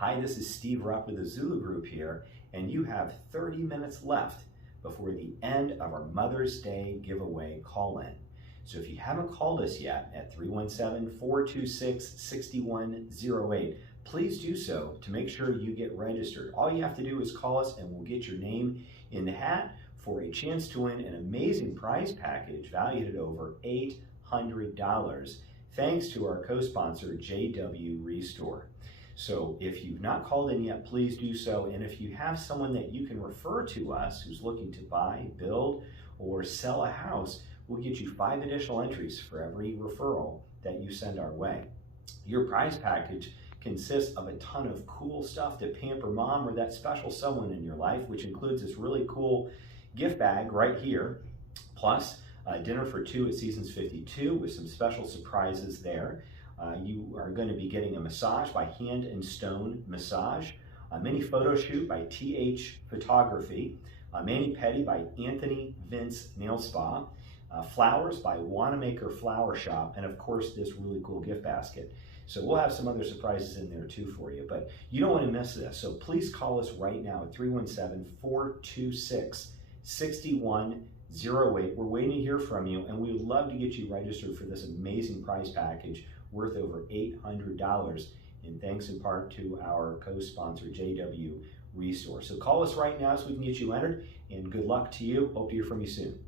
Hi, this is Steve Rupp with the Zulu Group here, and you have 30 minutes left before the end of our Mother's Day giveaway call-in. So if you haven't called us yet at 317-426-6108, please do so to make sure you get registered. All you have to do is call us and we'll get your name in the hat for a chance to win an amazing prize package valued at over $800, thanks to our co-sponsor, JW Restore. So if you've not called in yet, please do so. And if you have someone that you can refer to us who's looking to buy, build, or sell a house, we'll get you 5 additional entries for every referral that you send our way. Your prize package consists of a ton of cool stuff to pamper mom or that special someone in your life, which includes this really cool gift bag right here, plus dinner for 2 at Seasons 52 with some special surprises there. You are going to be getting a massage by Hand and Stone Massage, a mini photo shoot by TH Photography, a Pedi by Anthony Vince Nail Spa, flowers by Wanamaker Flower Shop, and of course this really cool gift basket. So we'll have some other surprises in there too for you, but you don't want to miss this. So please call us right now at 317-426-6108. We're waiting to hear from you, and we would love to get you registered for this amazing prize package worth over $800, and thanks in part to our co-sponsor, JW Restore. So call us right now so we can get you entered, and good luck to you. Hope to hear from you soon.